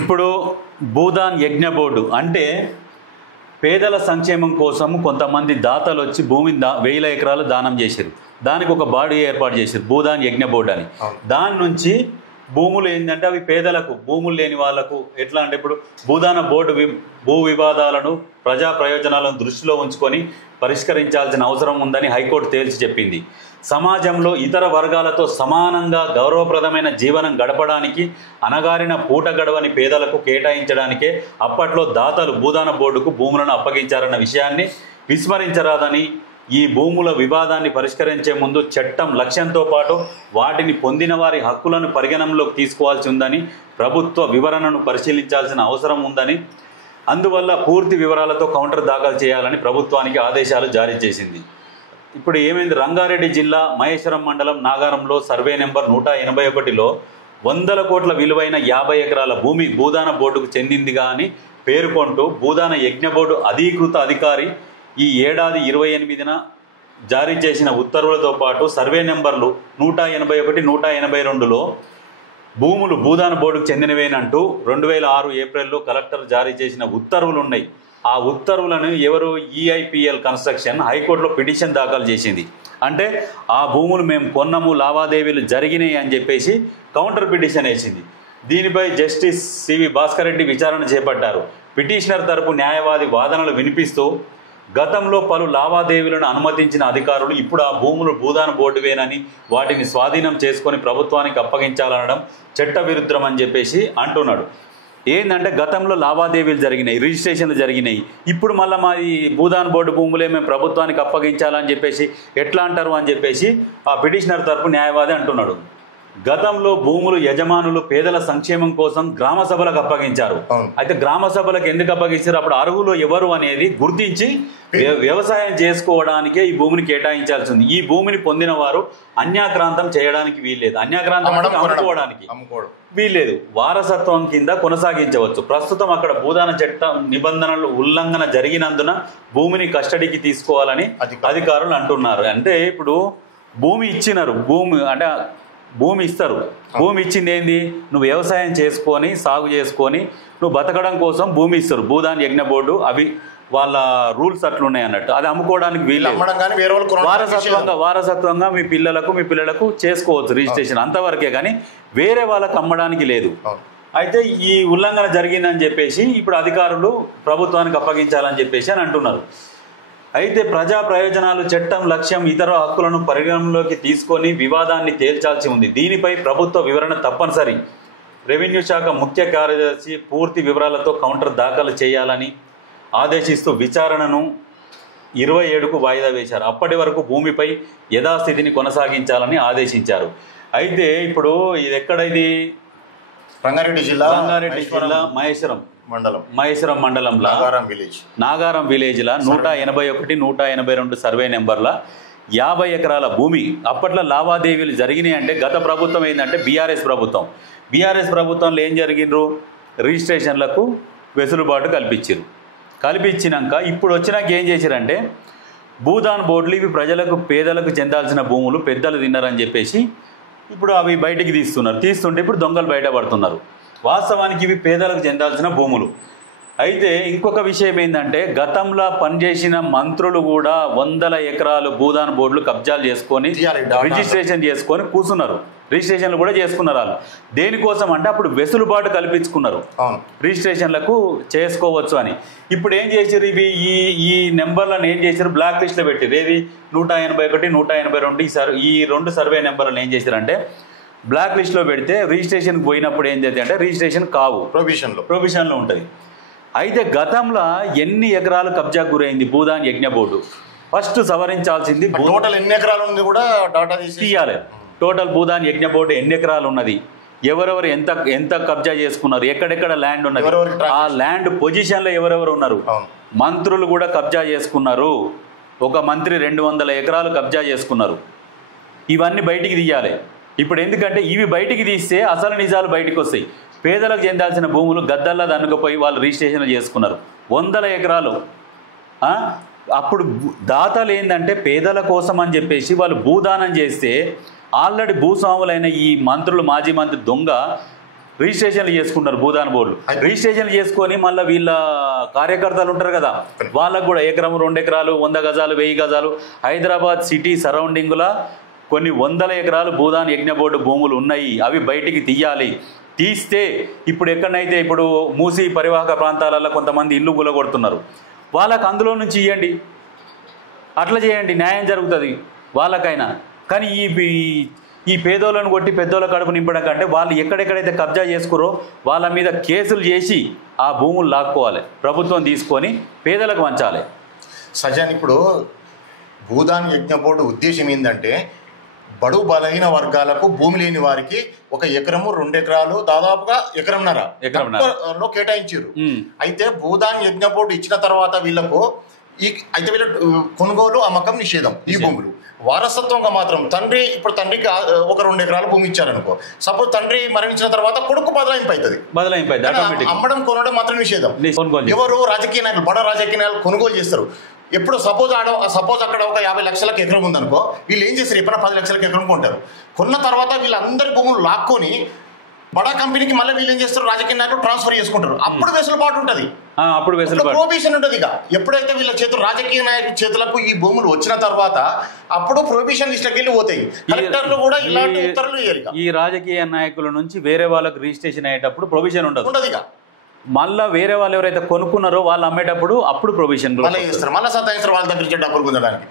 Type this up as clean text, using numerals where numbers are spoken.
ఇప్పుడు భూదాన్ యజ్ఞ బోర్డు అంటే పేదల సంక్షేమం కోసం కొంతమంది దాతలు వచ్చి భూమిని 1000 ఎకరాలు దానం చేశారు. దానికి ఒక బాడీ ఏర్పాటు చేశారు, భూదాన్ యజ్ఞ బోర్డు అని. దాని నుంచి భూములు ఏంటంటే అవి పేదలకు, భూములు లేని వాళ్లకు ఎట్లా అంటే ఇప్పుడు భూదాన బోర్డు భూ వివాదాలను ప్రజా ప్రయోజనాలను దృష్టిలో ఉంచుకొని పరిష్కరించాల్సిన అవసరం ఉందని హైకోర్టు తేల్చి చెప్పింది. సమాజంలో ఇతర వర్గాలతో సమానంగా గౌరవప్రదమైన జీవనం గడపడానికి అణగారిన పూట గడవని పేదలకు కేటాయించడానికే అప్పట్లో దాతలు భూదాన బోర్డుకు భూములను అప్పగించారన్న విషయాన్ని విస్మరించరాదని, ఈ భూముల వివాదాన్ని పరిష్కరించే ముందు చట్టం లక్ష్యంతో పాటు వాటిని పొందిన వారి హక్కులను పరిగణనలోకి తీసుకోవాల్సి ఉందని, ప్రభుత్వ వివరణను పరిశీలించాల్సిన అవసరం ఉందని, అందువల్ల పూర్తి వివరాలతో కౌంటర్ దాఖలు చేయాలని ప్రభుత్వానికి ఆదేశాలు జారీ చేసింది. ఇప్పుడు ఏమైంది, రంగారెడ్డి జిల్లా మహేశ్వరం మండలం నాగారంలో సర్వే నెంబర్ 181లో 100 కోట్ల విలువైన 50 ఎకరాల భూమి భూదాన బోర్డుకు చెందిందిగా అని పేర్కొంటూ భూదాన యజ్ఞ బోర్డు అధీకృత అధికారి ఈ ఏడాది 28న జారీ చేసిన ఉత్తర్వులతో పాటు సర్వే నెంబర్లు 181, 182లో భూములు భూదాన బోర్డుకు చెందినవేనంటూ 2006 ఏప్రిల్లో కలెక్టర్ జారీ చేసిన ఉత్తర్వులు ఉన్నాయి. ఆ ఉత్తర్వులను ఎవరు, ఈఐపిఎల్ కన్స్ట్రక్షన్ హైకోర్టులో పిటిషన్ దాఖలు చేసింది. అంటే ఆ భూములు మేము కొన్నాము, లావాదేవీలు జరిగినాయి అని చెప్పేసి కౌంటర్ పిటిషన్ వేసింది. దీనిపై జస్టిస్ సివి భాస్కర్ రెడ్డి విచారణ చేపట్టారు. పిటిషనర్ తరపు న్యాయవాది వాదనలు వినిపిస్తూ గతంలో పలు లావాదేవీలను అనుమతించిన అధికారులు ఇప్పుడు ఆ భూములు భూదాన బోర్డువేనని వాటిని స్వాధీనం చేసుకొని ప్రభుత్వానికి అప్పగించాలనడం చట్టవిరుద్ధం అని చెప్పేసి అంటున్నాడు. ఏంటంటే గతంలో లావాదేవీలు జరిగినాయి, రిజిస్ట్రేషన్లు జరిగినాయి, ఇప్పుడు మళ్ళీ మా ఈ భూదాన్ బోర్డు భూములే మేము ప్రభుత్వానికి అప్పగించాలని చెప్పేసి ఎట్లా అంటారు అని చెప్పేసి ఆ పిటిషనర్ తరపు న్యాయవాది అంటున్నాడు. గతంలో భూములు యజమానులు పేదల సంక్షేమం కోసం గ్రామ సభలకు అప్పగించారు. అయితే గ్రామ సభలకు ఎందుకు అప్పగించారు, అప్పుడు అర్హులు ఎవరు అనేది గుర్తించి వ్యవసాయం చేసుకోవడానికే ఈ భూమిని కేటాయించాల్సి ఉంది. ఈ భూమిని పొందిన వారు అన్యాక్రాంతం చేయడానికి వీల్లేదు, అన్యాక్రాంతం అమ్ముకోవడానికి వీల్లేదు, వారసత్వం కింద కొనసాగించవచ్చు. ప్రస్తుతం అక్కడ భూదాన చట్టం నిబంధనలు ఉల్లంఘన జరిగినందున భూమిని కస్టడీకి తీసుకోవాలని అధికారులు అంటున్నారు. అంటే ఇప్పుడు భూమి ఇచ్చినారు, భూమి ఇస్తారు, భూమి ఇచ్చింది ఏంది, నువ్వు వ్యవసాయం చేసుకొని సాగు చేసుకొని నువ్వు బతకడం కోసం భూమి ఇస్తారు. భూదాన్ యజ్ఞ బోర్డు అవి వాళ్ళ రూల్స్ అట్లున్నాయి అన్నట్టు, అది అమ్ముకోవడానికి వీలు, వారసత్వంగా మీ పిల్లలకు చేసుకోవచ్చు రిజిస్ట్రేషన్ అంతవరకే, కానీ వేరే వాళ్ళకు అమ్మడానికి లేదు. అయితే ఈ ఉల్లంఘన జరిగిందని చెప్పేసి ఇప్పుడు అధికారులు ప్రభుత్వానికి అప్పగించాలని చెప్పేసి అని అంటున్నారు. అయితే ప్రజా ప్రయోజనాలు, చట్టం లక్ష్యం, ఇతర హక్కులను పరిగణనలోకి తీసుకొని వివాదాన్ని తేల్చాల్సి ఉంది. దీనిపై ప్రభుత్వ వివరణ తప్పనిసరి. రెవెన్యూ శాఖ ముఖ్య కార్యదర్శి పూర్తి వివరాలతో కౌంటర్ దాఖలు చేయాలని ఆదేశిస్తూ విచారణను 27కు వాయిదా వేశారు. అప్పటి వరకు భూమిపై యథాస్థితిని కొనసాగించాలని ఆదేశించారు. అయితే ఇప్పుడు ఇది ఎక్కడ, ఇది రంగారెడ్డి జిల్లా మహేశ్వరం మండలంలో నాగారం విలేజ్ల 181, 182 సర్వే నెంబర్ల 50 ఎకరాల భూమి అప్పట్లో లావాదేవీలు జరిగినాయి. అంటే గత ప్రభుత్వం ఏంటంటే బీఆర్ఎస్ ప్రభుత్వంలో ఏం జరిగిండ్రు, రిజిస్ట్రేషన్లకు వెసులుబాటు కల్పించినాక ఇప్పుడు వచ్చినాక ఏం చేశారంటే భూదాన్ బోర్డులు ఇవి పేదలకు చెందాల్సిన భూములు పెద్దలు తిన్నారని చెప్పేసి ఇప్పుడు అవి బయటికి తీస్తుంటే ఇప్పుడు దొంగలు బయటపడుతున్నారు. వాస్తవానికి ఇవి పేదలకు చెందాల్సిన భూములు. అయితే ఇంకొక విషయం ఏంటంటే గతంలో పనిచేసిన మంత్రులు కూడా 100 ఎకరాలు భూదాన్ బోర్డులు కబ్జాలు చేసుకొని రిజిస్ట్రేషన్ చేసుకొని కూర్చున్నారు, రిజిస్ట్రేషన్లు కూడా చేసుకున్నారు. వాళ్ళు దేనికోసం అంటే అప్పుడు వెసులుబాటు కల్పించుకున్నారు, రిజిస్ట్రేషన్లకు చేసుకోవచ్చు అని. ఇప్పుడు ఏం చేశారు, ఇవి ఈ నెంబర్లను ఏం చేశారు, బ్లాక్ లిస్ట్లో పెట్టారు. ఏది 181, 182 ఈ 2 సర్వే నెంబర్లను ఏం చేశారంటే బ్లాక్ లిస్ట్లో పెడితే రిజిస్ట్రేషన్కి పోయినప్పుడు ఏం చేస్తే అంటే రిజిస్ట్రేషన్ కావు, ప్రొవిజన్లో ఉంటుంది. అయితే గతంలో ఎన్ని ఎకరాలు కబ్జా గురైంది భూదాన్ యజ్ఞ బోర్డు, ఫస్ట్ సవరించాల్సింది టోటల్ ఎన్ని ఎకరాలు ఉంది కూడా డాటా తీయాలి. టోటల్ భూదాన్ యజ్ఞ బోర్డు ఎన్ని ఎకరాలు ఉన్నది, ఎవరెవరు ఎంత కబ్జా చేసుకున్నారు, ఎక్కడెక్కడ ల్యాండ్ ఉన్నది, ఆ ల్యాండ్ పొజిషన్లో ఎవరెవరు ఉన్నారు. మంత్రులు కూడా కబ్జా చేసుకున్నారు. ఒక మంత్రి 200 ఎకరాలు కబ్జా చేసుకున్నారు. ఇవన్నీ బయటికి తీయాలి. ఇప్పుడు ఎందుకంటే ఇవి బయటికి తీస్తే అసలు నిజాలు బయటకు వస్తాయి. పేదలకు చెందాల్సిన భూములు గద్దల్లా దన్నుకుపోయి వాళ్ళు రిజిస్ట్రేషన్లు చేసుకున్నారు 100 ఎకరాలు. అప్పుడు దాతలు ఏంటంటే పేదల కోసం అని చెప్పేసి వాళ్ళు భూదానం చేస్తే ఆల్రెడీ భూస్వాములైన ఈ మంత్రులు, మాజీ మంత్రి దొంగ రిజిస్ట్రేషన్లు చేసుకున్నారు భూదాన్ బోర్డులు. రిజిస్ట్రేషన్లు చేసుకొని మళ్ళీ వీళ్ళ కార్యకర్తలు ఉంటారు కదా, వాళ్ళకు కూడా ఎకరం 2 ఎకరాలు 100 గజాలు 1000 గజాలు హైదరాబాద్ సిటీ సరౌండింగ్లో కొన్ని 100 ఎకరాలు భూదాన్ యజ్ఞ బోర్డు భూములు ఉన్నాయి. అవి బయటికి తీయాలి. తీస్తే ఇప్పుడు ఎక్కడైతే ఇప్పుడు మూసీ పరివాహక ప్రాంతాలలో కొంతమంది ఇల్లు గులగొడుతున్నారు, వాళ్ళకు అందులో నుంచి ఇవ్వండి, అట్లా చేయండి, న్యాయం జరుగుతుంది వాళ్ళకైనా. కానీ ఈ పేదోళ్ళను కొట్టి పెద్దోళ్ళ కడుపు నింపడం కంటే వాళ్ళు ఎక్కడెక్కడైతే కబ్జా చేసుకురో వాళ్ళ మీద కేసులు చేసి ఆ భూములు లాక్కోవాలి, ప్రభుత్వం తీసుకొని పేదలకు పంచాలి. సజాన్, ఇప్పుడు భూదాన్ యజ్ఞ బోర్డు ఉద్దేశం ఏంటంటే బడు బలహీన వర్గాలకు భూమి లేని వారికి 1 ఎకరము 2 ఎకరాలు దాదాపుగా ఎకరంన్నరలో కేటాయించారు. అయితే భూదాన్ యజ్ఞ బోర్డు ఇచ్చిన తర్వాత వీళ్ళకు అయితే వీళ్ళ కొనుగోలు అమ్మకం నిషేధం. ఈ భూములు వారసత్వంగా మాత్రం తండ్రికి 1-2 ఎకరాలు భూమి ఇచ్చారనుకో, సపోజ్ తండ్రి మరణించిన తర్వాత కొడుకు బదలాయింపు అవుతుంది. అమ్మడం కొనడం మాత్రం నిషేధం. ఎవరు రాజకీయ నాయకులు, బడ రాజకీయ నాయకులు కొనుగోలు చేస్తారు. ఎప్పుడు సపోజ్ అక్కడ ఒక 50 లక్షలకు ఎకరం ఉందనుకో, వీళ్ళు ఏం చేస్తారు, ఎప్పుడైనా 10 లక్షలకు ఎకరం కొంటారు. కొన్న తర్వాత వీళ్ళందరి భూములు లాక్కొని బడా కంపెనీకి మళ్ళీ వీళ్ళు ఏం చేస్తారు, రాజకీయ నాయకులు ట్రాన్స్ఫర్ చేసుకుంటారు. అప్పుడు వెసులుబాటు ఉంటుంది, అప్పుడు ప్రొహిబిషన్ ఉంటుంది. ఇక ఎప్పుడైతే వీళ్ళ చేతులు రాజకీయ నాయకుల చేతులకు ఈ భూములు వచ్చిన తర్వాత అప్పుడు ప్రొహిబిషన్ లిస్టుకి వెళ్ళి పోతాయి. కలెక్టర్లు కూడా ఇలాంటి ఉత్తర్వులు ఇయ్యరు. ఈ రాజకీయ నాయకుల నుంచి వేరే వాళ్ళకు రిజిస్ట్రేషన్ అయ్యేటప్పుడు ప్రొవిజన్ ఉండదు. ఇక మళ్ళీ వేరే వాళ్ళు ఎవరైతే కొనుక్కున్నారో వాళ్ళు అమ్మేటప్పుడు అప్పుడు ప్రొవిజన్ మళ్ళీ చేస్తారు, మళ్ళీ సతాయిస్తారు వాళ్ళ దగ్గర డబ్బులు పొందడానికి.